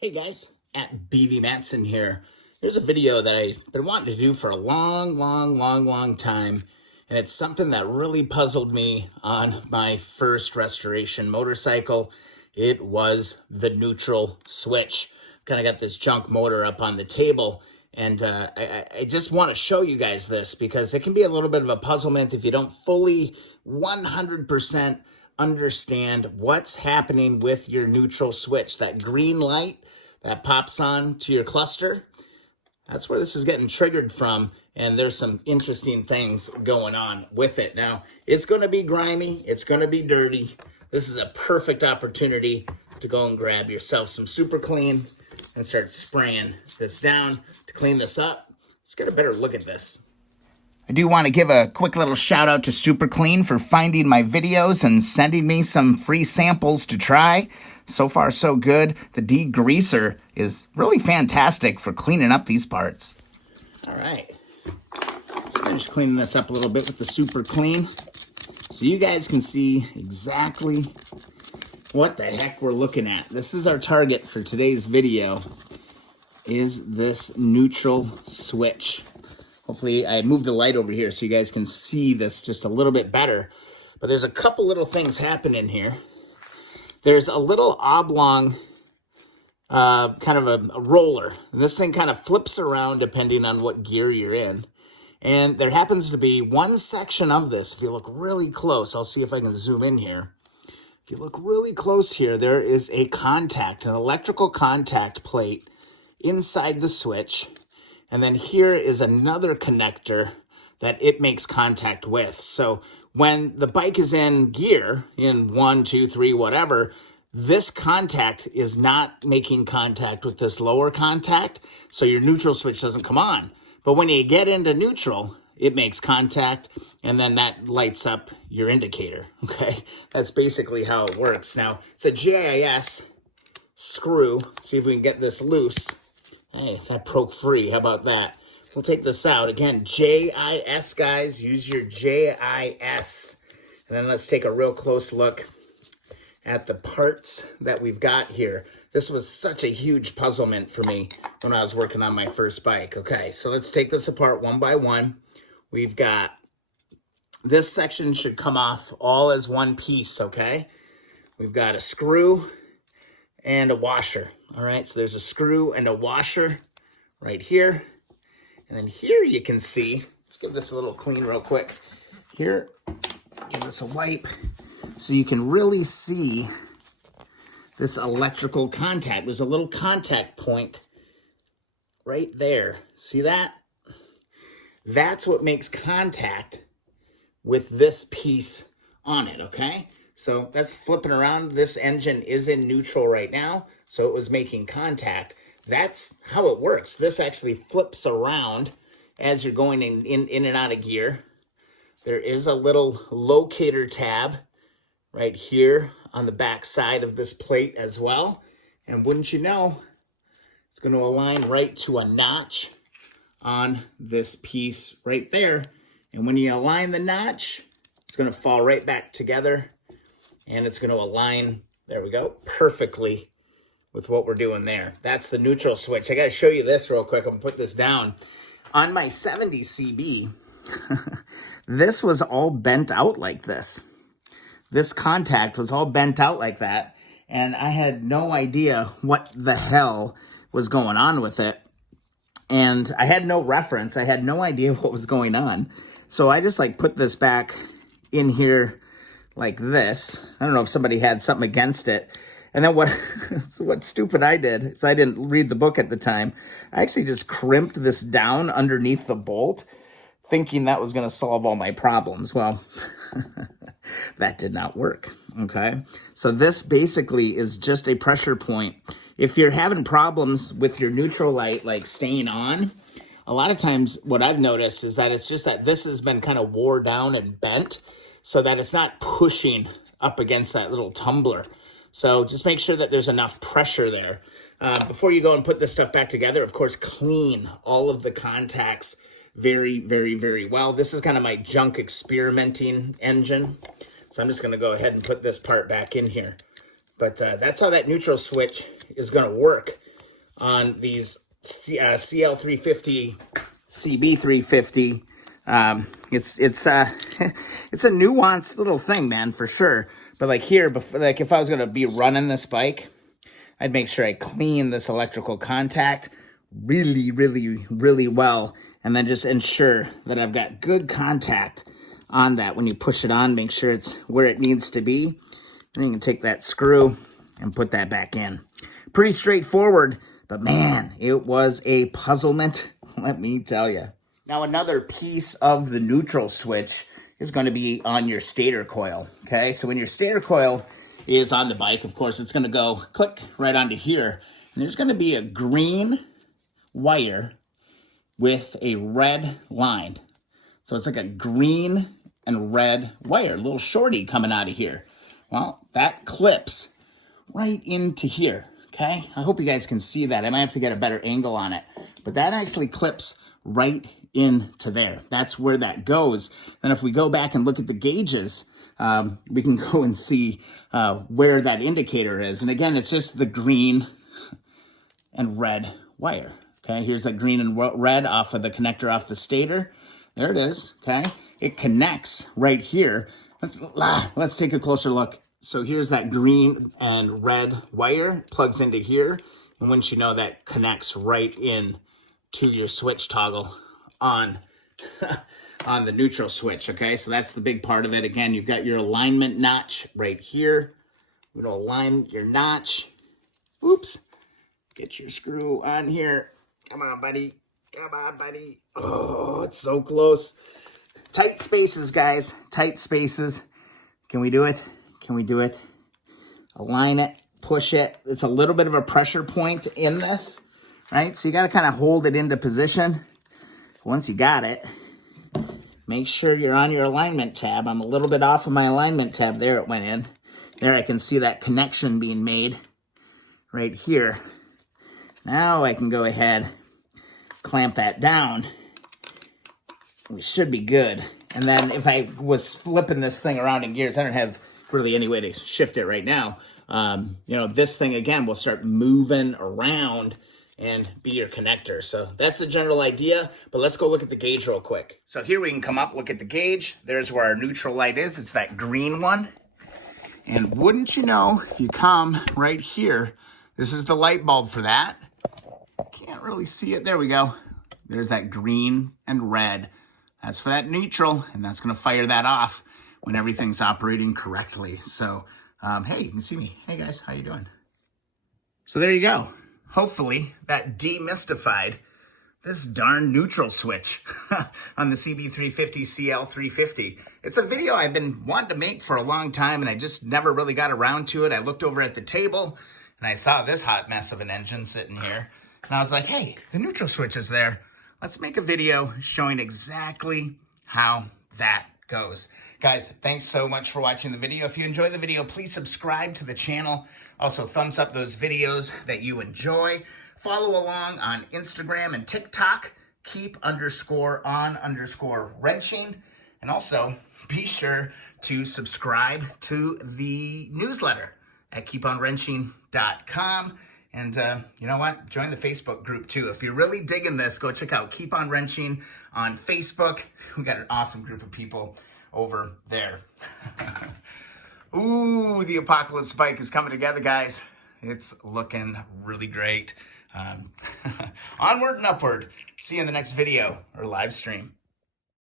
Hey guys, at BV Matson here. Here's a video that I've been wanting to do for a long time. And it's something that really puzzled me on my first restoration motorcycle. It was the neutral switch. Kind of got this junk motor up on the table. And I just want to show you guys this because it can be a little bit of a puzzlement if you don't fully 100% understand what's happening with your neutral switch. That green light that pops on to your cluster, that's where this is getting triggered from, and there's some interesting things going on with it. Now, it's going to be grimy, it's going to be dirty. This is a perfect opportunity to go and grab yourself some super clean and start spraying this down to clean this up. Let's get a better look at this. I do want to give a quick little shout out to Super Clean for finding my videos and sending me some free samples to try. So far, so good. The degreaser is really fantastic for cleaning up these parts. All right, let's finish cleaning this up a little bit with the Super Clean so you guys can see exactly what the heck we're looking at. This is our target for today's video, is this neutral switch. Hopefully I moved the light over here so you guys can see this just a little bit better. But there's a couple little things happening here. There's a little oblong kind of a roller. And this thing kind of flips around depending on what gear you're in. And there happens to be one section of this, if you look really close, I'll see if I can zoom in here. If you look really close here, there is a contact, an electrical contact plate inside the switch. And then here is another connector that it makes contact with. So when the bike is in gear, in 1, 2, 3, whatever, this contact is not making contact with this lower contact, so your neutral switch doesn't come on. But when you get into neutral, it makes contact, and then that lights up your indicator, okay? That's basically how it works. Now, it's a JIS screw. Let's see if we can get this loose. Hey, that broke free. How about that? We'll take this out. Again, JIS, guys. Use your JIS. And then let's take a real close look at the parts that we've got here. This was such a huge puzzlement for me when I was working on my first bike. Okay, so let's take this apart one by one. We've got this section should come off all as one piece, okay? We've got a screw and a washer. All right, so there's a screw and a washer right here. And then here you can see, let's give this a little clean real quick. Here, give this a wipe so you can really see this electrical contact. There's a little contact point right there. See that? That's what makes contact with this piece on it, okay? So that's flipping around. This engine is in neutral right now, so it was making contact. That's how it works. This actually flips around as you're going in and out of gear. There is a little locator tab right here on the back side of this plate as well. And wouldn't you know, it's going to align right to a notch on this piece right there. And when you align the notch, it's going to fall right back together. And it's going to align, there we go, perfectly with what we're doing there. That's the neutral switch. I got to show you this real quick. I'm going to put this down. On my 70 CB, this was all bent out like this. This contact was all bent out like that. And I had no idea what the hell was going on with it. And I had no reference. I had no idea what was going on. So I just like put this back in here like this. I don't know if somebody had something against it. And then what stupid I did is I didn't read the book at the time. I actually just crimped this down underneath the bolt, thinking that was going to solve all my problems. Well, that did not work, okay? So this basically is just a pressure point. If you're having problems with your neutral light, like staying on, a lot of times what I've noticed is that it's just that this has been kind of wore down and bent, so that it's not pushing up against that little tumbler. So just make sure that there's enough pressure there. Before you go and put this stuff back together, of course, clean all of the contacts very well. This is kind of my junk experimenting engine. So I'm just going to go ahead and put this part back in here. But that's how that neutral switch is going to work on these CL350, CB350. It's it's a nuanced little thing, man, for sure. But like here, before, like if I was gonna be running this bike, I'd make sure I clean this electrical contact really, really, really well, and then just ensure that I've got good contact on that. When you push it on, make sure it's where it needs to be. And you can take that screw and put that back in. Pretty straightforward, but man, it was a puzzlement, let me tell you. Now, another piece of the neutral switch is going to be on your stator coil, okay? So when your stator coil is on the bike, of course, it's going to go click right onto here. And there's going to be a green wire with a red line. So it's like a green and red wire, a little shorty coming out of here. Well, that clips right into here, okay? I hope you guys can see that. I might have to get a better angle on it. But that actually clips right into there. That's where that goes. Then if we go back and look at the gauges, we can go and see where that indicator is. And again, it's just the green and red wire. Okay, here's that green and red off of the connector off the stator. There it is, okay? It connects right here. Let's take a closer look. So here's that green and red wire, plugs into here. And once you know, that connects right in to your switch toggle on, on the neutral switch, okay? So that's the big part of it. Again, you've got your alignment notch right here. You're gonna align your notch. Oops. Get your screw on here. Come on, buddy. Come on, buddy. Oh, it's so close. Tight spaces, guys. Tight spaces. Can we do it? Can we do it? Align it. Push it. It's a little bit of a pressure point in this, right? So you got to kind of hold it into position. Once you got it, make sure you're on your alignment tab. I'm a little bit off of my alignment tab. There it went in. There I can see that connection being made right here. Now I can go ahead, clamp that down. We should be good. And then if I was flipping this thing around in gears, I don't have really any way to shift it right now. You know, this thing again will start moving around and be your connector. So that's the general idea, but let's go look at the gauge real quick. So here we can come up, look at the gauge. There's where our neutral light is. It's that green one. And wouldn't you know, if you come right here, this is the light bulb for that. Can't really see it. There we go. There's that green and red. That's for that neutral, and that's going to fire that off when everything's operating correctly. So, hey, you can see me. Hey, guys, how you doing? So there you go. Hopefully that demystified this darn neutral switch on the CB350 CL350. It's a video I've been wanting to make for a long time, and I just never really got around to it. I looked over at the table, and I saw this hot mess of an engine sitting here. And I was like, hey, the neutral switch is there. Let's make a video showing exactly how that goes. Guys, thanks so much for watching the video. If you enjoyed the video, please subscribe to the channel. Also, thumbs up those videos that you enjoy. Follow along on Instagram and TikTok. Keep_on_wrenching. And also, be sure to subscribe to the newsletter at keeponwrenching.com. And you know what? Join the Facebook group too. If you're really digging this, go check out Keep On Wrenching on Facebook. We got an awesome group of people over there. Ooh, the apocalypse bike is coming together, guys. It's looking really great. Onward and upward. See you in the next video or live stream.